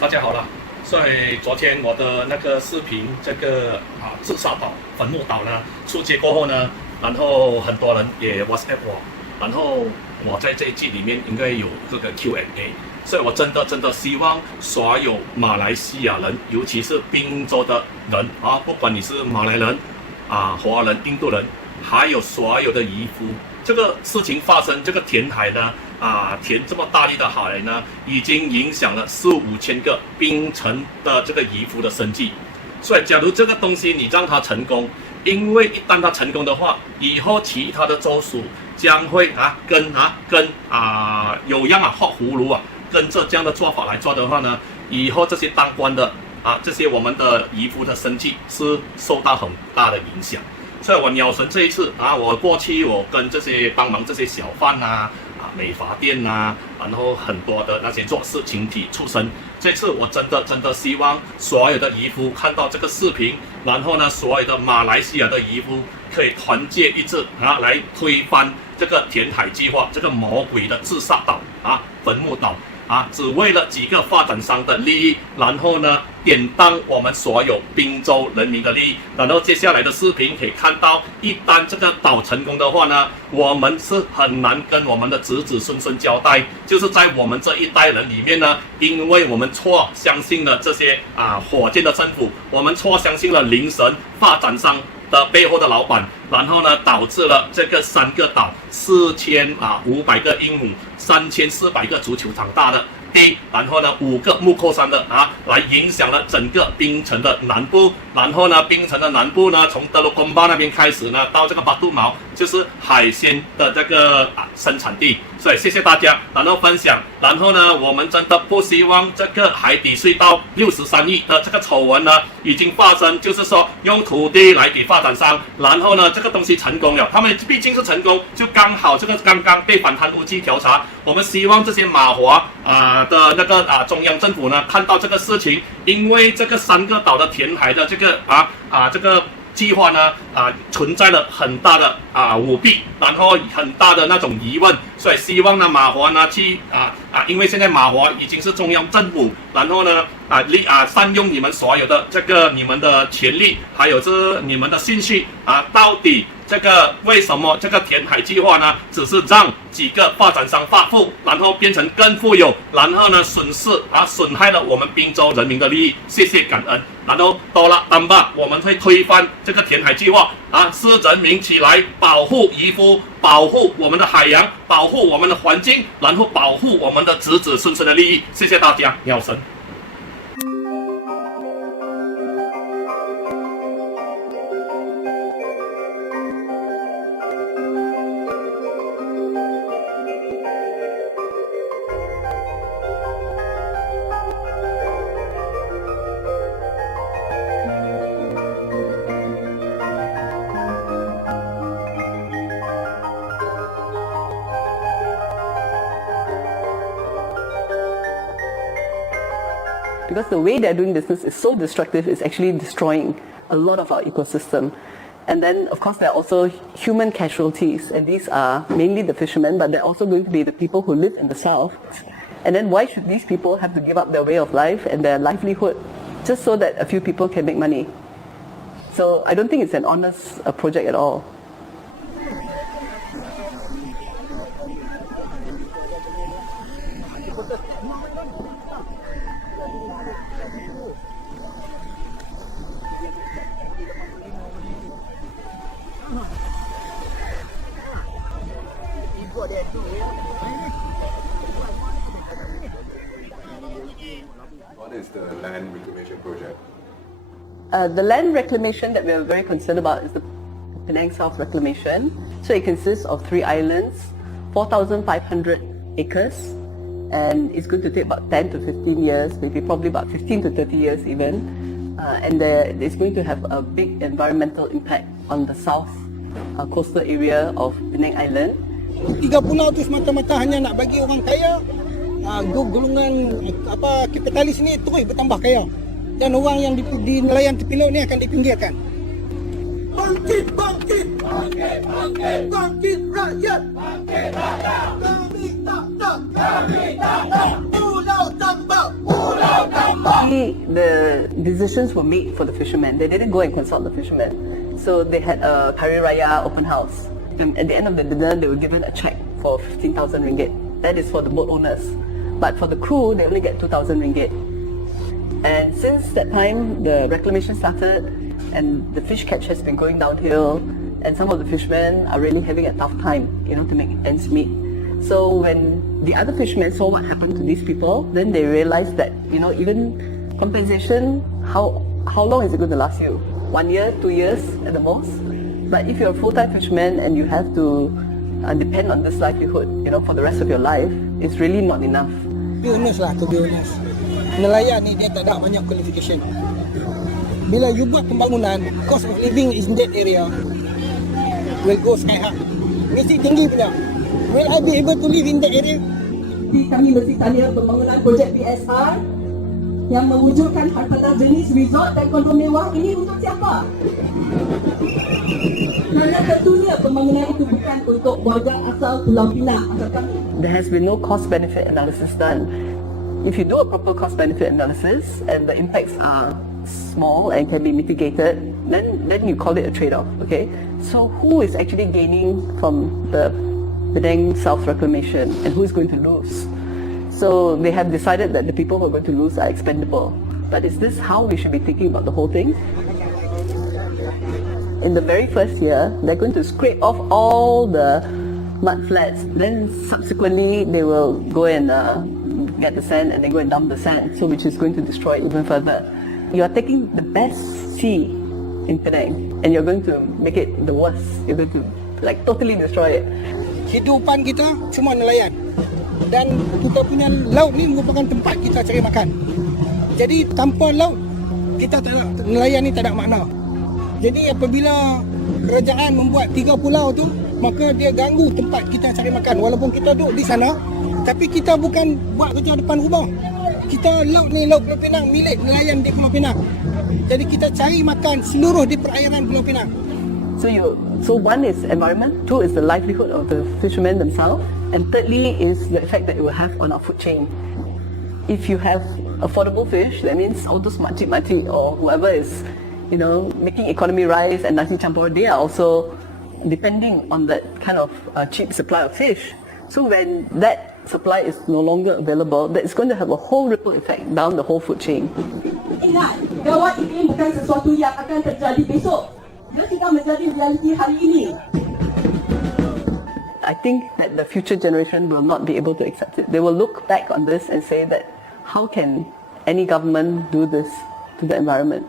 大家好了。所以昨天我的那个视频，这个自杀岛、坟墓岛呢出街过后呢，然后很多人也 WhatsApp 我，然后我在这一季里面应该有这个 Q&A， 所以我真的希望所有马来西亚人，尤其是槟州的人不管你是马来人华人、印度人，还有所有的渔夫，这个事情发生，这个填海呢填这么大力的海呢，已经影响了4、5千个槟城的这个渔夫的生计。所以假如这个东西你让它成功，因为一旦它成功的话，以后其他的州属将会跟有样画葫芦跟着这样的做法来做的话呢，以后这些当官的这些我们的渔夫的生计是受到很大的影响。所以我鸟神这一次我过去我跟这些帮忙这些小贩美发店然后很多的那些弱势群体出身。这次我真的希望所有的渔夫看到这个视频，然后呢，所有的马来西亚的渔夫可以团结一致来推翻这个填海计划，这个魔鬼的自杀岛坟墓岛只为了几个发展商的利益，然后呢典当我们所有槟州人民的利益。然后接下来的视频可以看到，一旦这个岛成功的话呢，我们是很难跟我们的子子孙孙交代，就是在我们这一代人里面呢，因为我们错相信了这些火箭的政府，我们错相信了灵神发展商的背后的老板，然后呢导致了这个3个岛4500个鹦鹉，3400个足球场大的地，然后呢5个木扣山的来影响了整个槟城的南部。然后呢槟城的南部呢，从德鲁贡巴那边开始呢，到这个巴杜毛就是海鲜的这个生产地。所以谢谢大家，然后分享。然后呢我们真的不希望这个海底隧道63亿的这个丑闻呢已经发生，就是说用土地来给发展商，然后呢这个东西成功了，他们毕竟是成功，就刚好这个刚刚被反贪污稽调查。我们希望这些马华的那个中央政府呢看到这个事情，因为这个3个岛的填海的这个这个计划呢存在了很大的舞弊，然后很大的那种疑问。所以希望呢马华呢去因为现在马华已经是中央政府，然后呢善用你们所有的这个你们的权利，还有是你们的兴趣到底这个为什么这个填海计划呢只是让几个发展商发富，然后变成更富有，然后呢损害了我们槟州人民的利益。谢谢感恩。然后多了当吧，我们会推翻这个填海计划是人民起来保护渔夫，保护我们的海洋，保护我们的环境，然后保护我们的子子孙孙的利益。谢谢大家，鸟神。Because the way they're doing business is so destructive, it's actually destroying a lot of our ecosystem. And then, of course, there are also human casualties, and these are mainly the fishermen, but they're also going to be the people who live in the south. And then why should these people have to give up their way of life and their livelihood just so that a few people can make money? So I don't think it's an honest project at all. What is the land reclamation project? The land reclamation that we're very concerned about is the Penang South Reclamation. So it consists of 3 islands, 4,500 acres, and it's going to take about 10 to 15 years, maybe probably about 15 to 30 years even. And it's going to have a big environmental impact on the south coastal area of Penang Island. 3 pulau tu semata-mata hanya nak bagi orang kaya, golongan kapitalis ni terus bertambah kaya, dan orang yang di nelayan tepi laut ni akan dipinggirkan. Bangkit, bangkit, bangkit, bangkit, bangkit rakyat, bangkit rakyat. Kami tak nak, pulau tambak, pulau tambak. the decisions were made for the fishermen. They didn't go and consult the fishermen. So they had a Hari Raya open house. And at the end of the dinner, they were given a check for 15,000 ringgit. That is for the boat owners. But for the crew, they only get 2,000 ringgit. And since that time, the reclamation started and the fish catch has been going downhill, and some of the fishermen are really having a tough time, to make ends meet. So when the other fishermen saw what happened to these people, then they realized that, even compensation, how long is it going to last you? 1 year, 2 years at the most? But if you're a full-time fisherman and you have to depend on this livelihood, for the rest of your life, it's really not enough. To be honest. Nelayan ni dia tak ada banyak qualification. Bila you buat pembangunan, cost of living in that area will go sky high. Mesti tinggi punya. Will I be able to live in that area? Kami mesti tanya pembangunan projek BSR yang mewujudkan pelbagai jenis resort dan kondo mewah ini untuk siapa? Kerana tentunya pembangunan itu bukan untuk warga asal Pulau Pinang. There has been no cost-benefit analysis done. If you do a proper cost-benefit analysis and the impacts are small and can be mitigated, then you call it a trade-off, okay? So who is actually gaining from the Penang self-reclamation and who is going to lose? So they have decided that the people who are going to lose are expendable. But is this how we should be thinking about the whole thing? In the very first year, they're going to scrape off all the mud flats. Then subsequently, they will go and get the sand and then go and dump the sand, so which is going to destroy it even further. You are taking the best sea in Penang and you're going to make it the worst. You're going to totally destroy it. Hidupan kita semua nelayan. Dan kita punya laut ni merupakan tempat kita cari makan. Jadi tanpa laut, kita tak ada, nelayan ni tak ada makna. Jadi apabila kerajaan membuat 3 pulau tu, maka dia ganggu tempat kita cari makan. Walaupun kita duduk di sana, tapi kita bukan buat kerja depan rumah. Kita laut ni, laut Pulau Pinang, milik nelayan di Pulau Pinang. Jadi kita cari makan seluruh di perairan Pulau Pinang. So one is environment, 2 is the livelihood of the fishermen themselves, and thirdly is the effect that it will have on our food chain. If you have affordable fish, that means all those makcik-makcik or whoever is, making economy rise and nasi campur, they are also depending on that kind of cheap supply of fish. So when that supply is no longer available, that is going to have a whole ripple effect down the whole food chain. Ingat, gawat iklim bukan sesuatu yang akan terjadi besok. Dia sudah menjadi realiti hari ini. I think that the future generation will not be able to accept it. They will look back on this and say that how can any government do this to the environment?